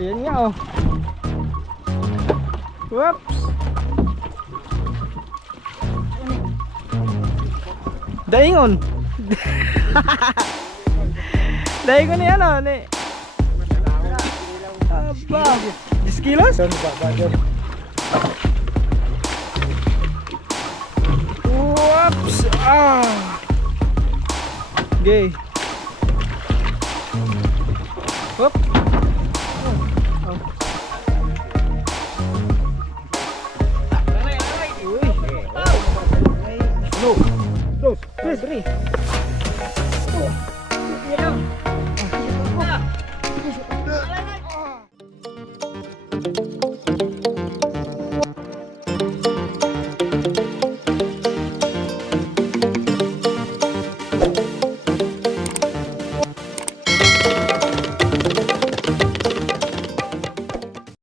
Ayan nga oh. Whoops. Daingon. Daingon yan oh ni. Aba, 10 kilos? Whoops. Okay. Whoop. No. Close. Three.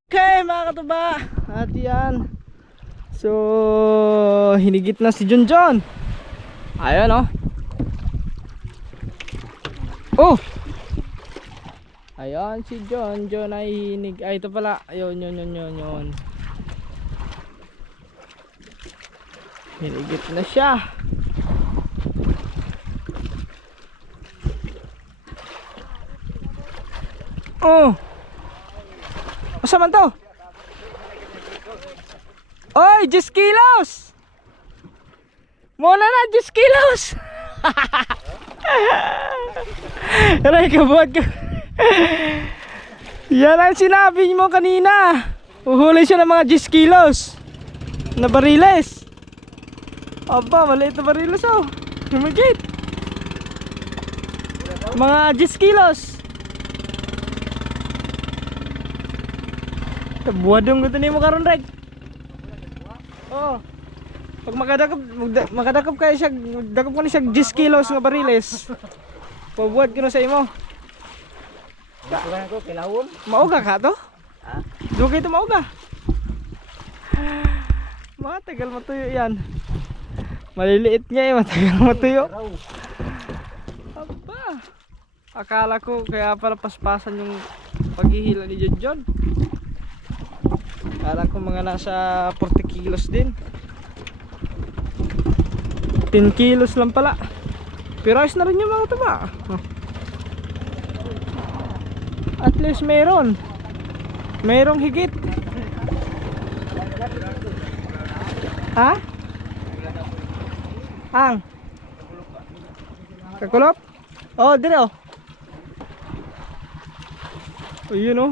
Okay mga katuba, at yan. So hinigit na si Junjon. Ayan oh. Oh. Ayan si Junjon ay hinig. Ay ito pala. Ayun yun. Hinigit na siya. Oh. Asa man to? Oy, 10 kilos. Muna na 10 kilos. Aray kabuhat ka. Yan ang sinabi mo kanina. Uhuli siya ng mga 10 kilos na bariles. Aba, maliit na bariles oh. Humigit. Mga 10 kilos. Buwadong ko ni mo karon rek. Oh. Pag makadakop kayo siya, dakop ko ni siya 10 kilos nga bariles. Pabuhat ko na sa imo. Ko kilawom. Mauga ka to? Ha? Dugay to mauga. Matagal matuyo yan. Maliliit nga eh, matagal matuyo. Aba. Akala ko kaya pala paspasan yung paghihila ni Junjon. Akala ko mga nasa 40 kilos din. 10 kilos lang pala. Pero ayos na rin yung mga taba. At least merong higit. Ha? Ang kakulop? Oh, dire oh. Ayun oh.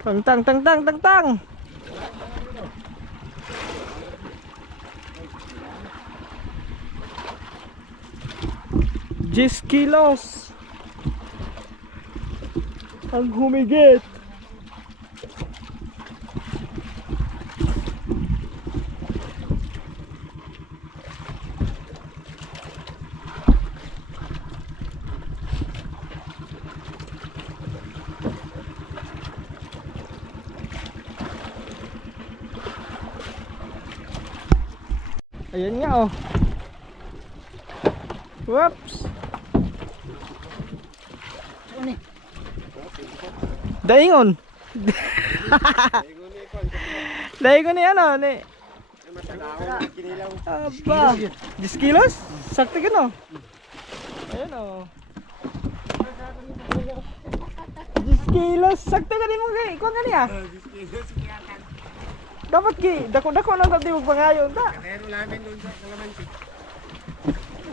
Tang. 10 kilos ang humigit. Ayan nga oh. Whoops. Daingon. Daingon ni ano ni. Aba, 10 kilos? Sakto ka no? Ayan o. 10 kilos? Sakto ka din mo kay. Ikaw nga niya? 10 kilos. Dapat ki, dako-dako lang tayo magpangayon ta. Pero lamin doon sa Kalamansi.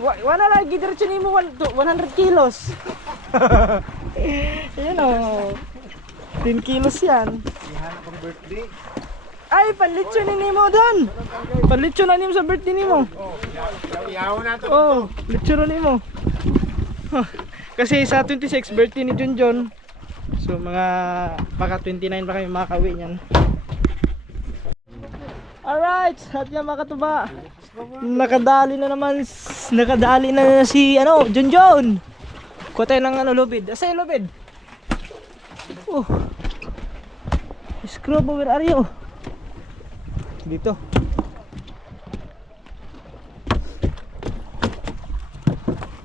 Wala lagi diretso ni mo 100 kilos. Ayan o. 10 kilos yan. Ihanap ang birthday. Ay, panlitsyon ni mo doon. Panlitsyon na ni mo sa birthday ni mo. Iyaw na to. Oh, litsyon na ni mo. Kasi sa 26 birthday ni Junjon. So mga baka 29 pa kami makakawi niyan. Alright, at yan mga katuba. Nakadali na si Junjon. Kuha tayo ng lubid. Asa yung lubid? Oh. Scrub, where are you? Dito.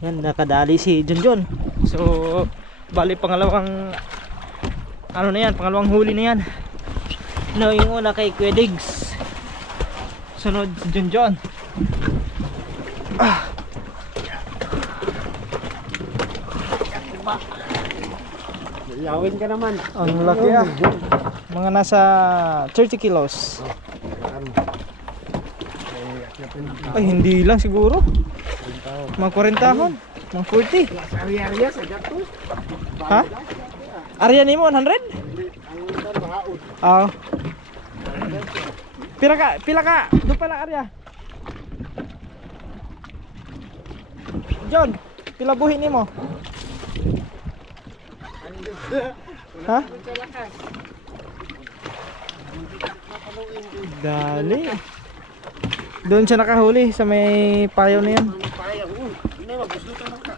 Yan, nakadali si Junjon. So, bali pangalawang ano na yan, pangalawang huli na yan. No, yung una kay Kuya Diggs. Sunod si John John. Iyawin ka naman. Ang laki ah. Mga nasa 30 kilos. Ay, hindi lang siguro. Mga 40 hon. Mga 40. Ari-ariya sa gato. Ha? Arya ni mo 100? Ang bahaon. Oo. Pila ka. Doon pala Arya. John, pila buhi ni mo? Ha? Dali. Doon siya nakahuli sa may payo na yan. Payang. Hindi mo gusto ka maka.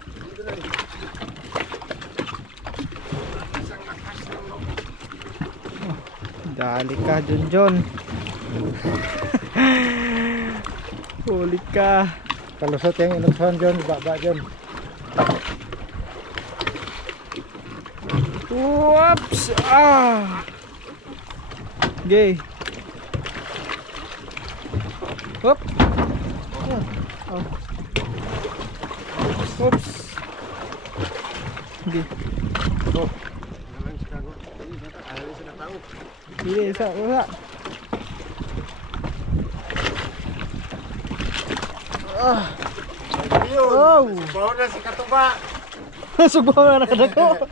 Dali ka, John John. Huli ka. Kalusot yung inuksan dyan, baba dyan. Whoops! Ah! Gay. Whoop! Oh. Whoops! Gay. Oh. Hindi, isa. Ah! Oh! Bawa na si Katuba. Subaw na nakadako.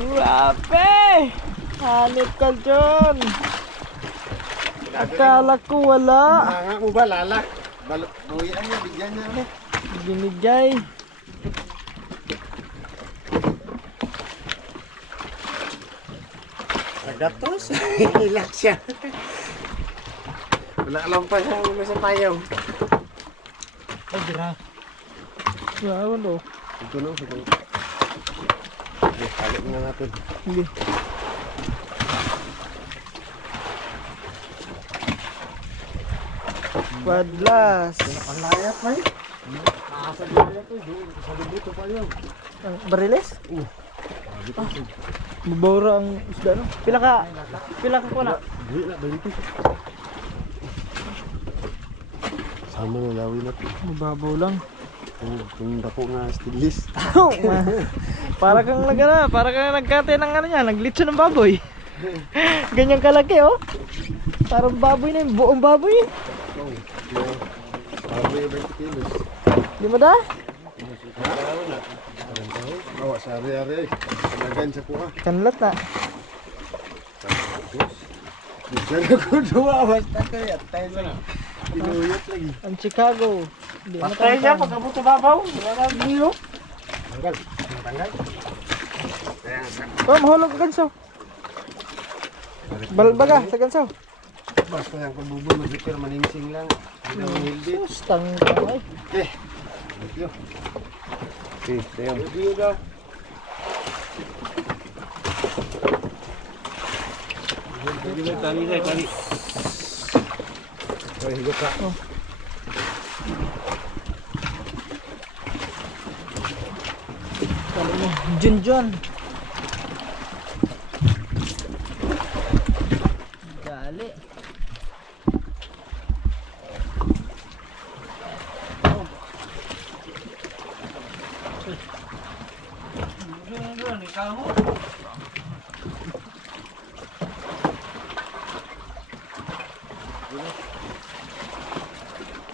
Grabe! Hanip ka dyan. Akala ko wala. Nga mo ba lalak? Bawian niya, bigyan niya. Binigay. Agatos. Hilak siya. Wala lang pa siya sa payaw. Ay, gira. Grabe no. Ito no, ito. Balik na natin. Hindi. Padlas. Ang layat na eh. Nakasal na ito. Sa libuto pa yun. Bariles? Mabawra ang isda no. Pila ka ko na. Hindi na, balik ito. Sama na lawin natin. Mababaw lang. Kung dako nga stilis. Para kang nagkate ng ano niya, naglitso ng baboy. Ganyan kalaki oh. Parang baboy na yun, buong baboy. Baboy 20 kilos. Di mo da? Bawa sa ari-ari. Panagan sa kuha. Kanlat na. Diyan ako duwa. Basta kaya tayo na. Pinuyot lagi. Ang Chicago. Di mo Patay niya tangkang. pagkabuto babaw. Wala na niyo. Tanggal. Tanggal. Oh, mahulog ka ganso. Balbaga sa ganso. Basta yung pagbubul magipir maningsing lang. Hindi ang hilbit. Sus, tangkang ay. Thank you. Okay, tayo. Review na. Tali. Okay, higot ka. Kala mo, Junjun. Dali.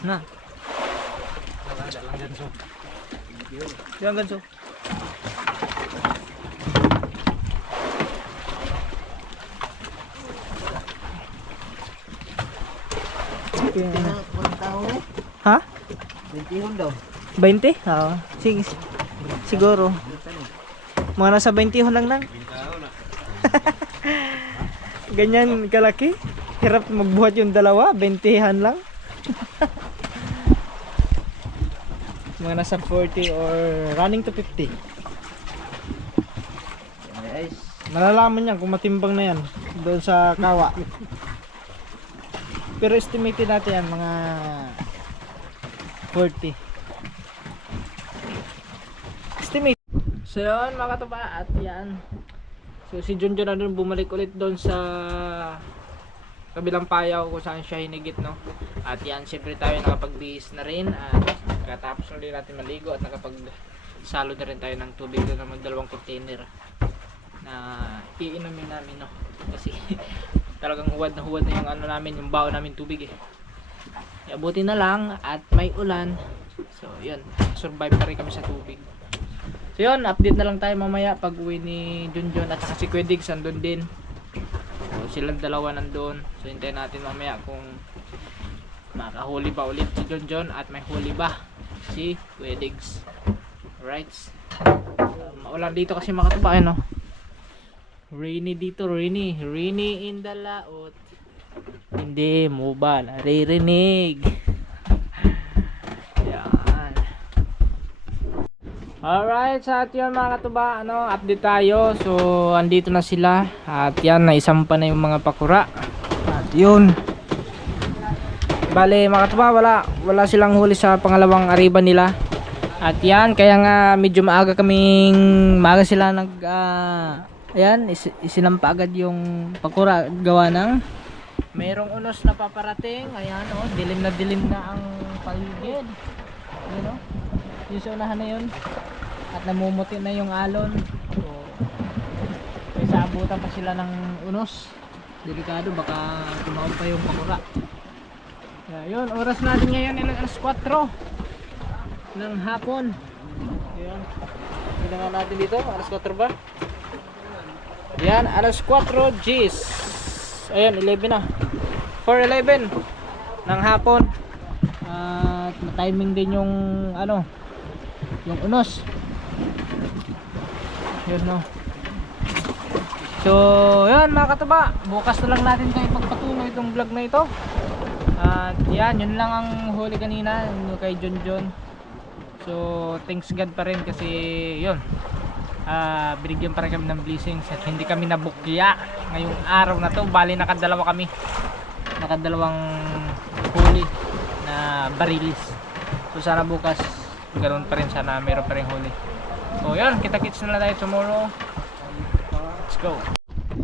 Na. Yang ganso. Ha? 21 daw. 20? Oo. Sige. Siguro. Mga nasa 20 lang nang. Ganyan kalaki. Hirap magbuhat yung dalawa. 20 lang. Mga nasa 40 or running to 50. Malalaman yan kung matimbang na yan doon sa kawa. Pero estimated natin yan mga 40. Estimate. So yun mga katuba, at yan So si Junjun na doon bumalik ulit doon sa kabilang payaw kung saan siya hinigit, no. At yan, siyempre tayo nakapagbihis na rin at katapos na rin natin maligo at nakapagsalo na rin tayo ng tubig doon naman, 2 container na iinumin namin, no. Kasi talagang huwad na yung ano namin, yung bao namin tubig eh. Abuti na lang at may ulan. So yun, survive pa rin kami sa tubig. So yun, update na lang tayo mamaya pag uwi ni Junjun at saka si Kuya Diggs andun din. So silang dalawa nandun. So hintayin natin mamaya kung makahuli ba ulit si Junjun at may huli ba si Kuya Diggs. Alright. Maulan dito kasi mga katuba, no? Rainy dito, rainy in the laot. Hindi mo ba naririnig? Alright, sa atin yun mga katuba, update tayo. So, andito na sila. At yan, naisampa na yung mga pakura. At yun. Bale, mga katuba, wala silang huli sa pangalawang ariba nila. At yan, kaya nga medyo maaga sila ayan, isinampa agad yung pakura gawa ng mayroong unos na paparating. Ayan, dilim na ang paligid. Ayan, yung sa unahan na yun. At namumuti na yung alon. So, may saabutan pa sila ng unos. Delikado, baka tumawag pa yung pakura. Yun, oras natin ngayon ay alas 4 ng hapon. Ayan. Tignan nga natin dito, alas 4 ba? Ayan, alas 4 Gs. Ayan, 11 na. 4:11 ng hapon. At timing din yung yung unos. Yun, no. So yun mga katuba, bukas na lang natin kayo pagpatuloy itong vlog na ito. At yan, yun lang ang huli kanina kay Junjun. So thanks God pa rin kasi yun, binigyan pa rin kami ng blessings at hindi kami nabukya ngayong araw na to. Bali nakadalawang huli na barilis. So sana bukas ganoon pa rin, sana meron pa rin huli. So yun, kita-kits na lang tayo tomorrow. Let's go.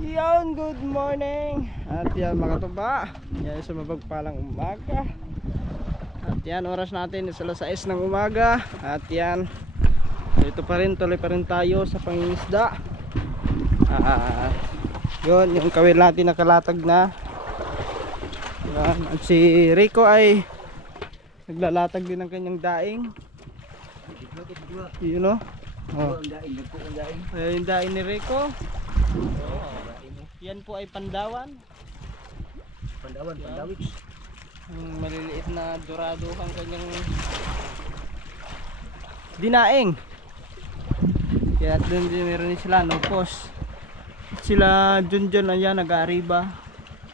Yan, good morning. At yan mga katuba, yan sa mapagpalang umaga. At yan, oras natin is alas 6 ng umaga. At yan, ito pa rin, tuloy pa rin tayo sa pangingisda. Yun, yung kawil natin nakalatag na. Yan. At si Rico ay naglalatag din ng kanyang daing. You know? Yung daing ni Rico. Yan po ay pandawan. Pandawits. Yung maliliit na dorado ang kanyang dinaing. Kaya doon din meron din sila nopos. Sila Junjun ayan nag-aariba.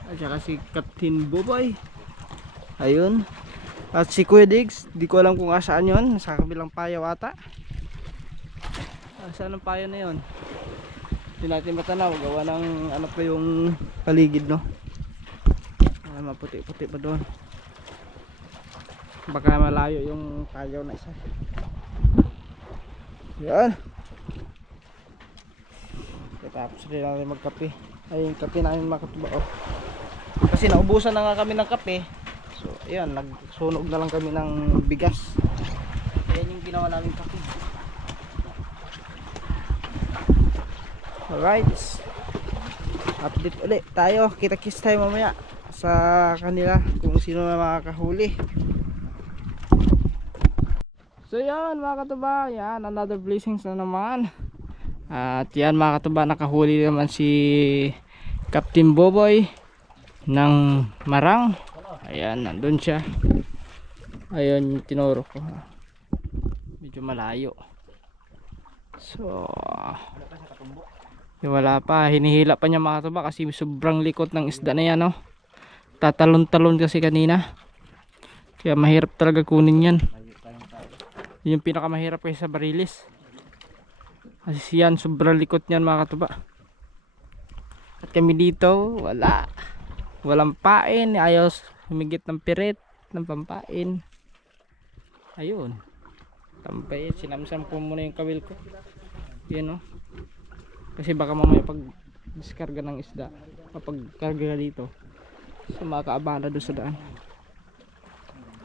At saka si Captain Boboy. Ayun. At si Kuya Diggs, di ko alam kung asaan yun. Sa kabilang payaw ata. Saan ang payaw na yun? Hindi natin matanaw. Gawa ng ano pa yung paligid, no? Maputi-puti pa doon. Baka malayo yung payaw na isa. Yan. Tapos rin natin magkape. Ay yung kape namin makatuba, kasi naubusan na nga kami ng kape. So ayan, nagsunog na lang kami ng bigas. Ayan yung ginawa namin kape. Alright, update ulit tayo. Kita-kits tayo mamaya sa kanila kung sino na makakahuli. So yan mga katuba, yan another blessings na naman. At yan mga katuba, nakahuli naman si Captain Boboy ng marang. Ayan, nandun siya. Ayan yung tinuro ko. Medyo malayo. So wala pa, hinihila pa niya mga katuba kasi sobrang likot ng isda na yan, no? Tatalon-talon kasi kanina. Kaya mahirap talaga kunin yan. Yung pinakamahirap kasi sa barilis. Kasi yan, sobrang likot niyan mga katuba. At kami dito, walang pain. Ayaw humigit ng pirit, ng pampain. Ayun. Tampay, sinamsam ko muna yung kawil ko. Yan, no? Kasi baka mamaya pag diskarga ng isda, kapag karga dito, so makaabala doon sa daan.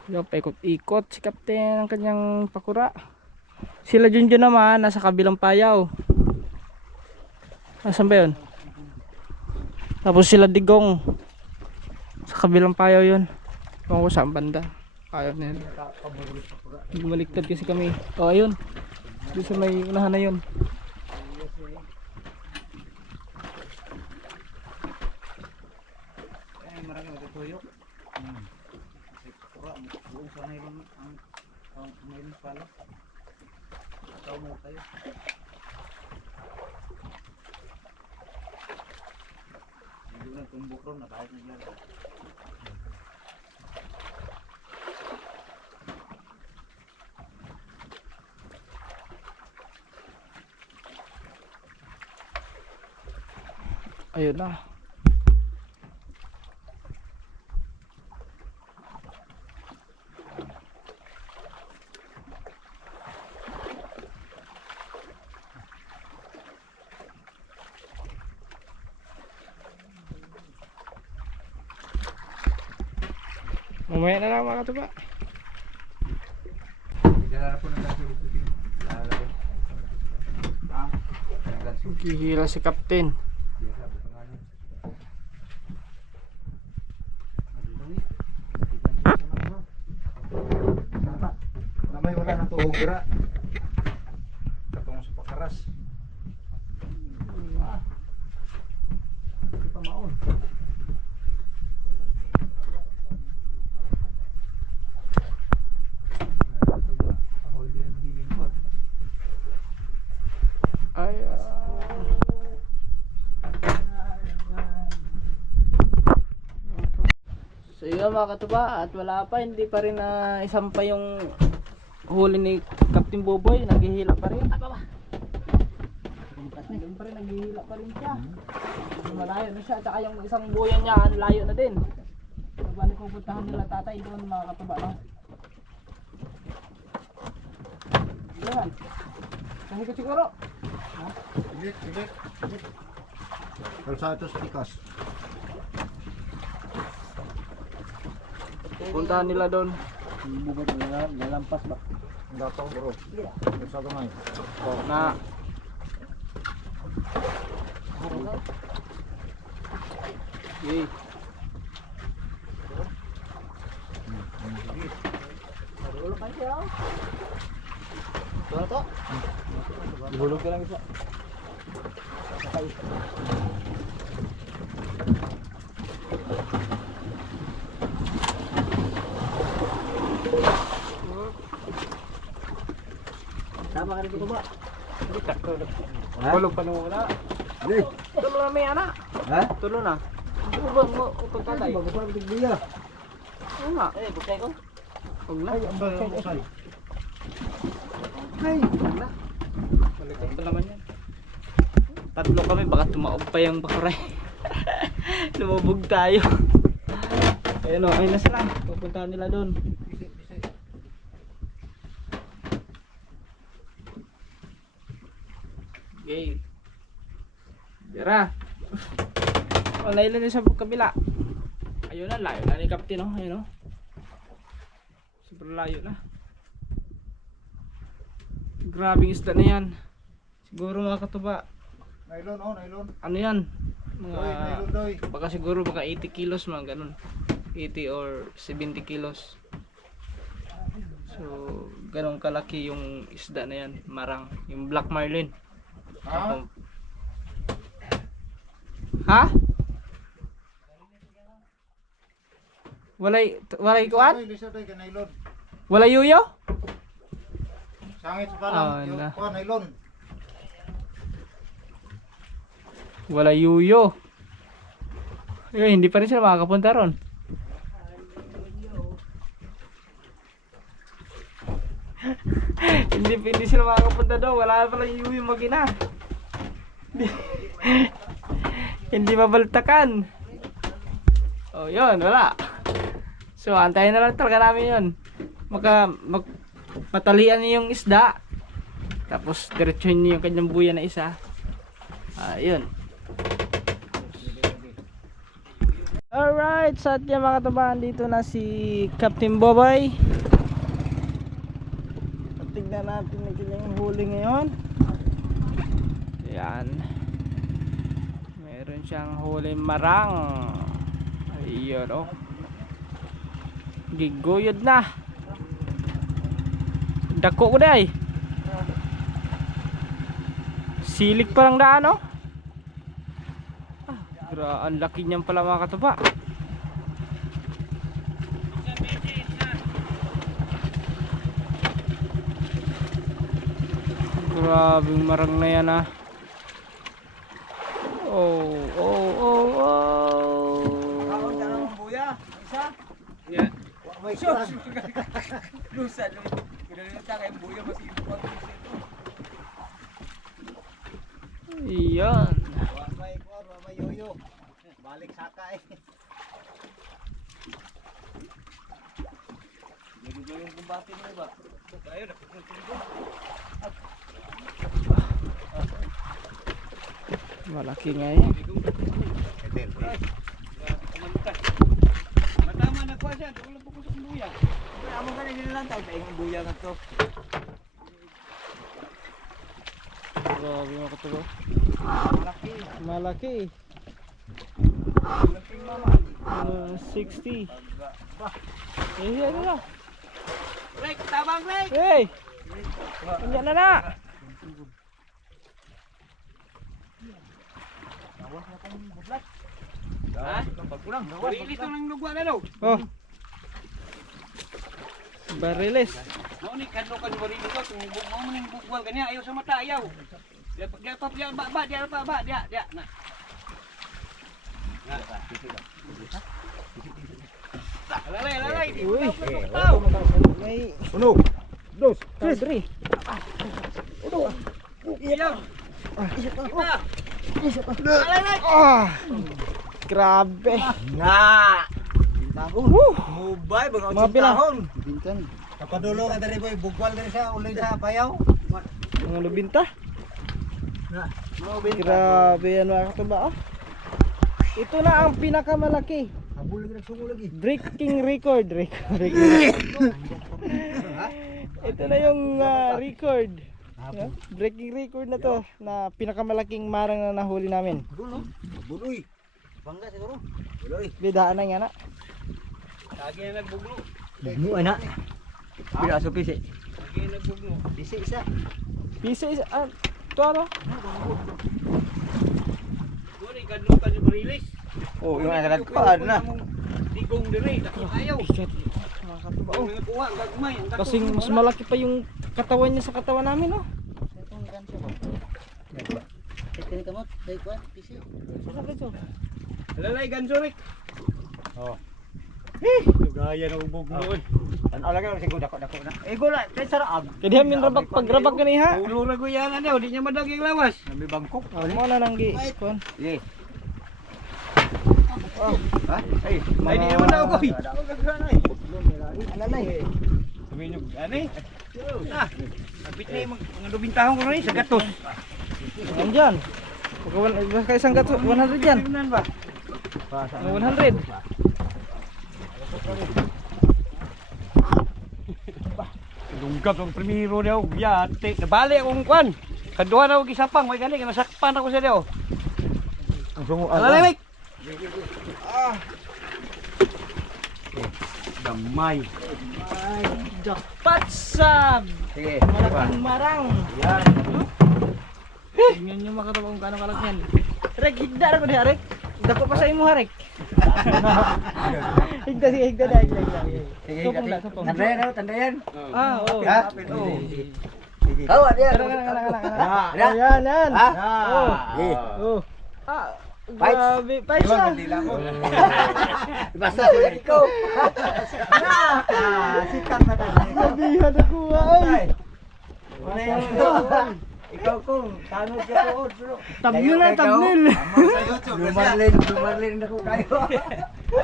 Yung paikot-ikot si Captain ng kanyang pakura. Sila Junjun naman nasa kabilang payaw. Nasaan ba yun? Tapos sila Digong sa kabilang payaw yun. Kung ko saan banda. Ayaw na yun. Bumaliktad kasi kami. O ayun. Doon sa may unahan na yun. Marami matutuyok. Buong sanay lang ang mayroon pala. Ikaw mo tayo. Hindi na tumbok ron na kahit nagyari. Ayun na. Mamaya na lang mga katuba. Dala po ng ganso dito. Dala po. Ah, ng ganso. Gihila si Captain. Biasa po pangalan. Namay wala na tuhog gra. Katong sa pakaras. Ah. Pamaon. Ay, so yun mga katuba, at wala pa, hindi pa rin na isampa yung huli ni Captain Boboy. Naghihila pa rin. Doon pa rin, naghihila pa rin siya. Malayo na siya, tsaka yung isang buyan niya, ang layo na din. Balik pupuntahan nila tatay doon mga katuba, no? Yan. Kahit siguro. Bilik. Kalsatos tikas. Puntahan nila doon. Bubad na lampas ba? Datong bro. Kalsado nga eh. Na okay. Ulo pa siya. Tuwa to. Ihulog ka lang isa. Sakay. Tama ka rin ito ba? Hulog pa nung wala. Hindi. Tulo na may anak. Ha? Tulo na. Ubang mo pagkatay. Bago pa bitigbiya. Oo nga. Buktay ko. Huwag na. Ay, ang bakay. Ay, huwag na. Balikat pa naman yan. Tatlo kami, baka tumaob pa yung bakuray. Lumubog tayo. Ayun o, ayun na sila. Pupuntahan nila doon. Okay. Tira. O, nailan na sa kabila. Ayun na, layo na ni Captain o. Ayun o. Super layo na. Grabing isda na yan. Siguro mga katuba. Nylon oh, nylon. Ano yan? Mga, Doy, nylon doy. baka siguro baka 80 kilos mga ganun. 80 or 70 kilos. So, ganun kalaki yung isda na yan. Marang. Yung black marlin. Ha? Ha? Walay kuan? Lisa doy ka nylon. Walay yuyo? Sangit pa lang. Ah, Yung na. nylon. Walay yuyo. Eh, hindi pa rin sila makakapunta ron. hindi sila makakapunta doon. Wala pala yung yuyo magina. Hindi mabaltakan. Oh, yun, wala. So, antayin na lang talaga namin yun. Matalian niyo yung isda. Tapos, diretsuhin niyo yung kanyang buya na isa. Ayun. Alright, sa ating mga katabaan, dito na si Captain Boboy. Tignan natin ang kanyang huli ngayon. Ayan. Meron siyang huli marang. Ayun oh. Giguyod na. Dako ko day. Silik pa lang daan oh. Ang laki niyan pala mga kataba. Grabing marang na yan ah. Oh, oh, oh, oh. Kaon ka ng buya? Isa? Yeah. May kurang. Lusa, kinalimutan kayong buya, mas ito pa ito. Iyan. May kuwan, may yoyo. Balik sakay. Nagigil yung kumbate mo ba? Tayo, nakukuntin. Malaki nga yan. Matama na ko siya, wala po ko sa buya. Amo ka na lang tao sa imong buya nga to. Grabe mga kataba. Malaki. Malaki. Malaking mama. 60. Eh, ano na? Lek, tabang lek! Hey! Ganyan na na! Ha? Pagkulang, barilis ito ng lugwa na daw. Oh. Bariles. Mauni, kadlo ka ng barilis ito. Kung mo mo ng bugwal kanya, ayaw sa mata, ayaw. Dia pa, dia pa, dia. Nah. Lalay. Uy. May Uno. Dos. kadri. Iyaw. Ipa. Lalay. Ah! Grabe. Nga. Bintahon. Mubay baga Mga pila? Bintan. Kapadulo ka diri boy bugwal diri sa ulay sa payaw. Mga lubinta. Na. Grabe yan mga kataba. Oh. Ito na ang pinakamalaki. Habul lagi nagsungo lagi. Breaking record. Ito na yung record. Yeah? Breaking record na to na pinakamalaking marang na nahuli namin. Dulo. Buloy. Bangga siguro. Buloy. Bidaan na nga na. Lagi na nagbuglo. Mo ana. Pila so pisi. Lagi na nagbuglo. Pisi isa. Piso is ito ano? Doon ay kadlo ka ng barilis. Oh, yung agad ko na. Digong diri, ayaw. Bigat. Mga kataba. Oh. Mga kuha, gagmay. Kasing mas malaki pa yung katawan niya sa katawan namin oh. Teknik kamot, dai ko pisi. Lalay, gansorik. Oh. Gaya na ubog noon. Ano lagi siguro dako na. Eh gula, kay saraag. Kaya min rabak pagrabak gani ha. Ulo ra ko yan ano, di niya madaging lawas. Nabi bangkok. Oh, mo na nang gi. Kon. Ye. Ha? Ay, Ay di naman daw ko. Ano nay? Suminyog ani. Ah, kapit ni mga dubintahon ko rin sa gatos. Andiyan. Pagkawan kay isang gato 100 yan. Tingnan ba? 100. Lunggap ang primero daw, yate. Nabali akong kwan. Kaduha na ako gisapang, may gani, nasakpan ako sa daw. Ang sungo. Alalay, Mike! Gamay. Jackpot sab. Sige. Malaking marang. Yan. Tingnan niyo makataba kung kaano kalaki yan. Rek, higda ra ko diha, Rek. Dako pa sa imo, Rek. Higda. Sige. Tupong na, tupong. Tandayan. Ah, oo. Ha? Sige. Kawa dia. Yan. Ha? Oh. Sige. Oh. Ah, grabe. Paisa. Basta sa ikaw. Sikat na tayo. Sabihan ako, ay. Ikaw kung tanong ka po. Thumbnail na, thumbnail. Dumarlin na ko kayo.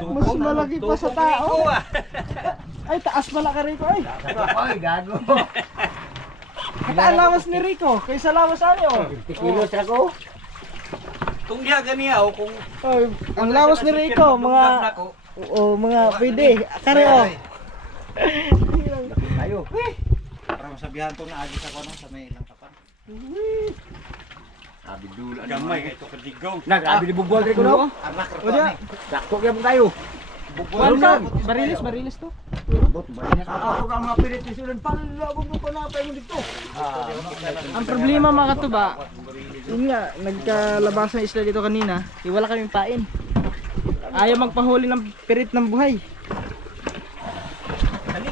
Mas malaki pa sa tao. Ay, taas pala ka Rico, ay. Ay, gago. Kita ang lawas ni Rico, kaysa lawas ano. Kilos ako. Kung diya ganiya o kung Oh, ang lawas ni Rico, mga mga pwede. Kare oh. Tayo. Para masabihan to na agi sa kono sa may ilang kapan. Sabi dula gamay kay to kadigaw. Nag-abi di bugwal Rico no? Anak O diya. Dakto gyud tayo. Kuan ka, barilis to. Ako ka mga pilit sulan palabog mo pa napay mo dito. Ang problema mga katuba, yun nga, nagkalabasan isla dito kanina, wala kaming pain. Ayaw magpahuli ng pirit ng buhay.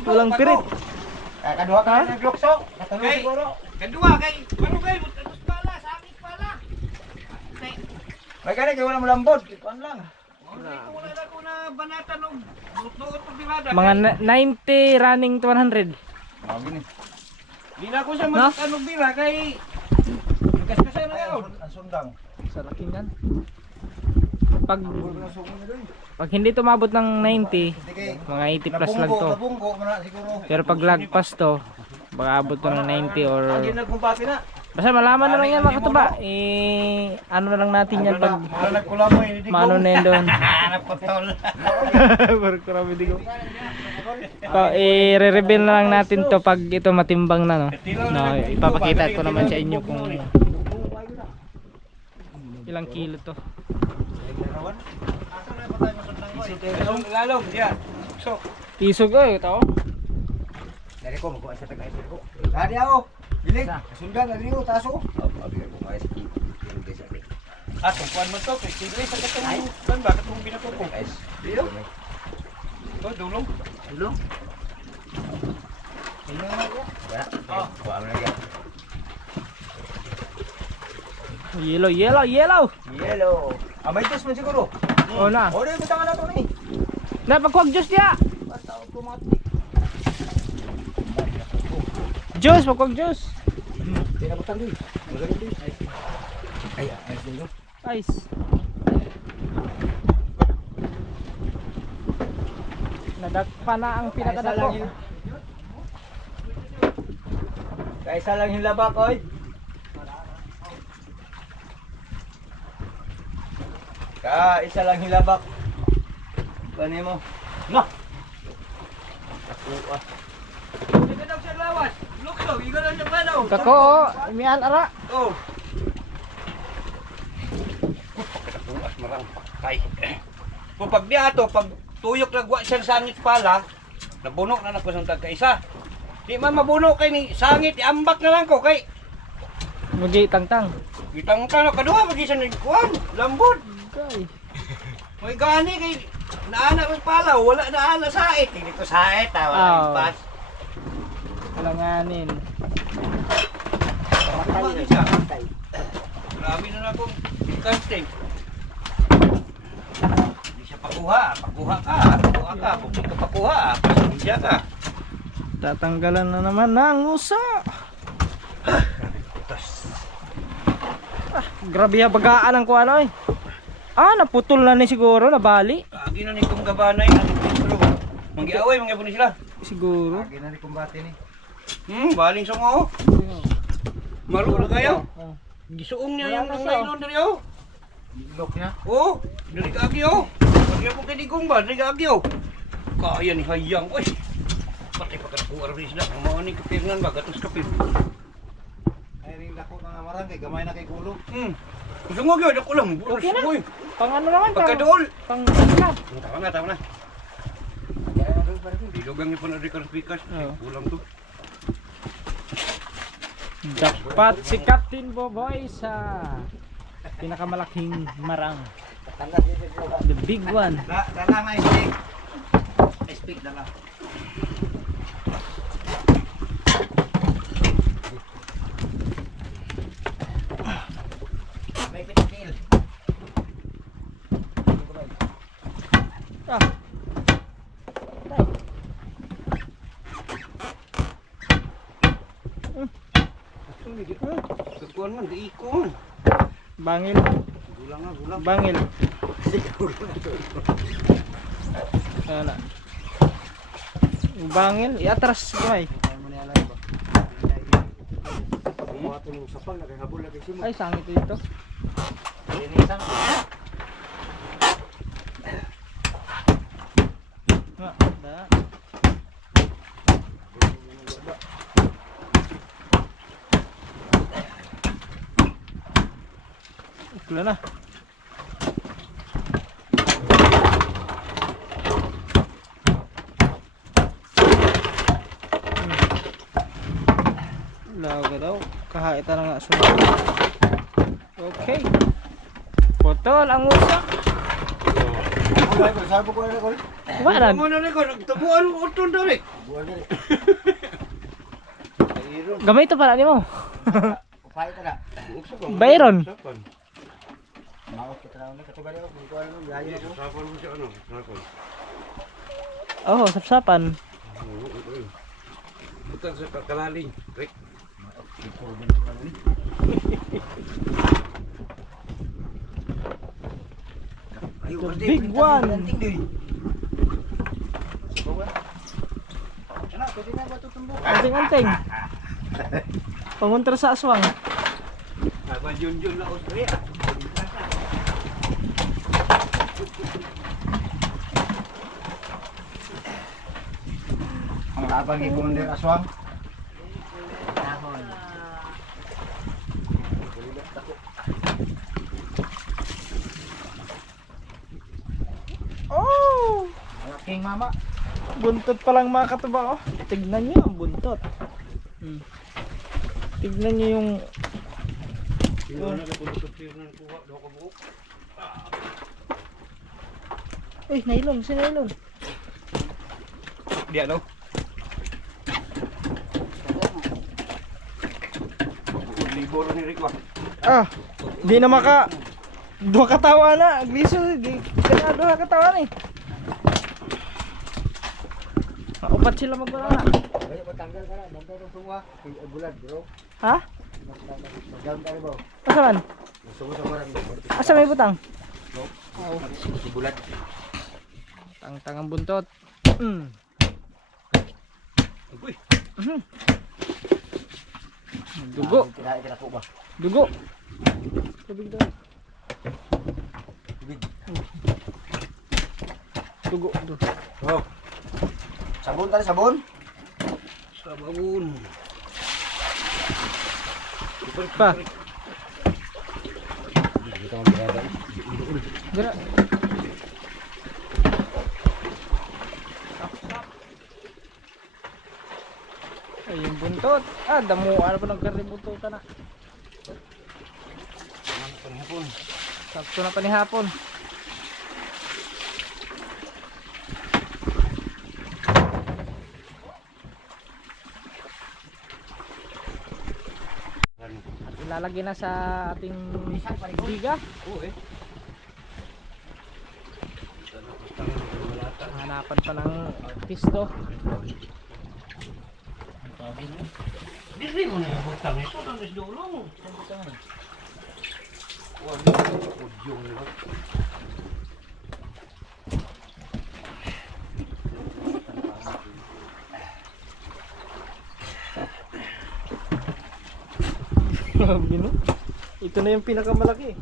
Walang pirit. Kaduha ka na glokso. Katalo Kay siguro. kadua kay ano kay mutantos pala sa amin pala. May kani kay wala mo lambot. Kuan lang. Wala na ko na banatan og duot pag dimada. Mga 90 running to 100. Oh gini. Di na ko siya matanong bira kay kasi na yaw. Ang sundang. Sa rakingan. Pag hindi tumabot ng 90, mga 80 plus lang to. Nabunggo man na siguro. Pero pag lagpas to, baka abot to ng 90 or... Agi nagkumpati na. Basta malaman na lang yan mga katuba. Ano na lang natin yan pag... Wala nagkulamo hindi ko. Mano na yan doon. Napotol. Baru kurang hindi ko. I-reveal na lang natin to pag ito matimbang na no. No, ipapakita ko naman sa inyo kung ilang kilo to. Isong lalong diya. So, Isog ay tao. Dari ko magkuha sa tagay ko. Gadi ako. Bilig. Sundan dari ko taso. Abi ko kay sa atong kuan man to kay sige sa katong kan ba katong binatuko. Dilo. To dulong. Dulong. Ya. Oh, kuha mo na yan. Yellow, yellow, yellow. Yellow. Amay tos man siguro. Oh na. Ore mo tanga na to ni. Na pagkuwag juice dia. Basta automatic. Juice, pagkuwag juice. Tinabutan din. Magaling din. Ay, ayos din yun. Ice. Nadagpa na ang pinakadako. Kaisa lang yung labak, oy. Kaisa lang yung labak. Gani mo. Na! Ako ah. Ikaw daw sa lawas. Lukso, ikaw daw sa palaw. Kako, mian ara. Oh. Pagkatuas marang patay. Kung pag di ato, pag tuyok na guwa siya sangit pala, nabunok na nako sa tagkaisa. Di man mabunok kay ni sangit, iambak na lang ko kay Mugi tangtang. kitang kano kadua magisan ni kuan, lambot. Okay. May gani kay naana ras pala, wala na ala saet. Hindi ko saet, wala Oh. ipas. Kalanganin. Patay siya. Grabe na akong casting. Hindi siya pakuha ka, pupit ka pakuha, pasensya ka. Tatanggalan na naman ng usa. Grabe ya bagaan ang kuano eh. Naputol na ni siguro, nabali. Agi na ni kong gabanay, ang intro. Manggiaway, manggiaway ni sila. Siguro. Lagi na ni kumbati ni. Baling songo. Maro na kayo. Oh. Gisuong niya Wala yung na ang siya. nylon diri oh. Lock niya. Oh, diri ka agi oh. Pagya po kay digong ba, diri ka agi oh. Kaya ni hayang, oy. Patay pagkatuar rin sila. Ang mga ni kapirngan ba, gatos kapir. Ay ring dako nga marang kay gamay na kay kulo. Sungog yun, ako lang. Okay na. Uy, Pang ano naman, pagkadool. pang na. Tama na. Dilugang niyo po na record speakers. Oo. Ulang to. Dapat si Captain Boboy sa pinakamalaking marang. The big one. Dala na stick. Stick dala. May pitil. Ah. Kakuan man, di ikon. Bangil, Gulang nga, gulang. bangil. Ano? Bangil, iatras kamay. Ay, sangit dito. Linisan. Nga, da. Wala na. Law ka daw. Kahait na nga sunod. Okay. Putol ang usak. Sabi ko na ko. Wala. Mo na ko nagtabuan mo uton daw eh. Buwan diri. Iron. Gamay ito para ni mo. Upay ta na. Byron. Maos kita na katubay ako kung kuan no biyahe ako. Sapon mo siya ano? Sapon. Oh, sapsapan. Butang sa kalaling. Rick. Ayo, The big one. Lanting diri. Ana, pwede na ba ito tumbok? Anting-anting. Panguntra sa aswang. Aba jun-jun na Austria. Ang labang ni Commander Aswang. Oh! Malaking mama. Buntot pa lang mga katuba oh. Tignan nyo ang buntot. Tignan nyo yung Sino na napuntot ng kuha do ka buok. uy, nailon, si nailon. Dia daw. Libo ni Rick ba? Ah, di na maka dua katawa na, gliso di kaya dua katawa ni. Upat sila magwala. Ayo patanggal ka na, dagdag ang sunga. Bulan, bro. Ha? Magdaon ka rin ba? Pasaman? Sunga sa barang. Asa may butang? Si bulan. Tang-tangang buntot. Uy. Dugo, Kinain ka na po ba? dugo. Tubig daw. Tubig. Dugo. Oh. Sabon tadi sabon. Sabon. Pa. Kita mau berada. Dira. Ay, yung buntot. Ah, damuan pa ng karibututan na. Panhapon. Sakto na panihapon. Ilalagay na sa ating biga. Oo eh. Hanapan pa ng pisto. Dili mo na butang ito nang isdulong. Wala udyong ni ba? Grabe no? Ito na yung pinakamalaki.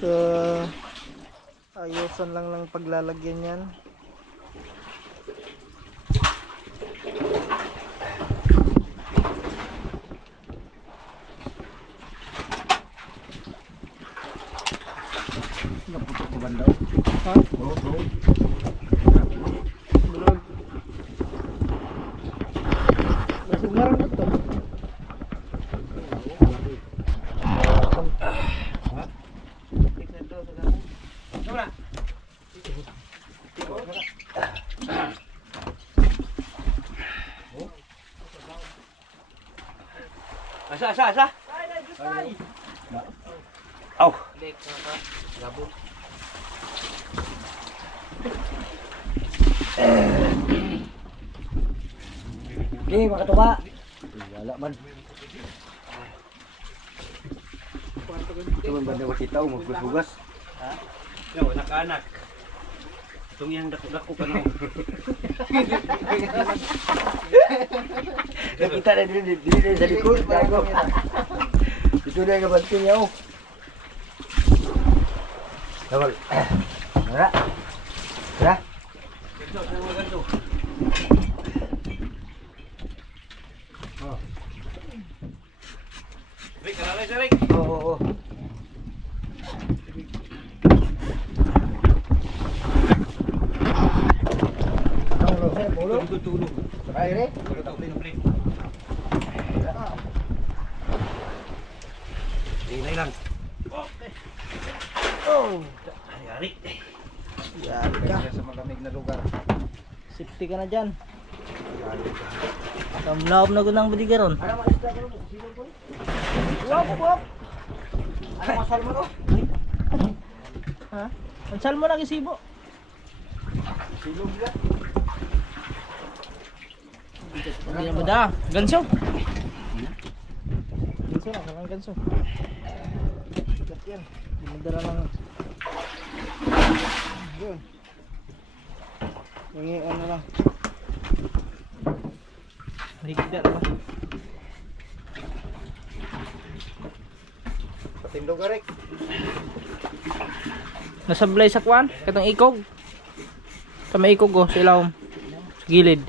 So, ayusan lang ng paglalagyan yan. Naputok ko banda. Ha? Bro, bro. Bulog. Basig na rin ito. Asa? Aw. Okay, makatuka. Wala man. Ito man banda wasitaw, magbugas-bugas. Yo, anak-anak. Itong yang dako-dako ka na. Nakita na dili sa likod. Gago. Ito na yung kabanting niya, oh. Tawag. Tara. Tara. Ganto, sa mga ganto. Oh. Rick, kanalay sa Rick. Oo. Ang losen, pulo. Tulog. Ay, re. Pre. Inay lang. Okay. Oh. Ayari. Yari ka. Sa malamig na lugar. Safety ka na dyan. Tamlaom na gunang badigaron. Ano mo isda ko? Sino ko? Wap. Ano masal mo to? Ha? Ansal mo lang isibo. Silog na. Hindi mo da. Ganso. Ganso na, kalang ganso. Kat yan. Hindi mo dala ng... Yun. Yung ano lang. Higda na ba? Patindog ka, Rick. Nasablay sa kwan, katong ikog. Sa may ikog oh, sa ilawom. Sa gilid.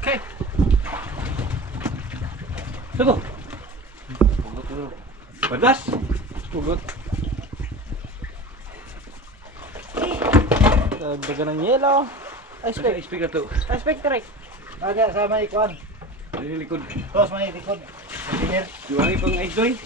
Okay. Tugo. Badas. Pugot. Dagan ng yelo. Spek. Spek na to. Respect Rick. Ada sa may kwan. Lilikod. Tos may likod. Engineer. Diwali pang enjoy.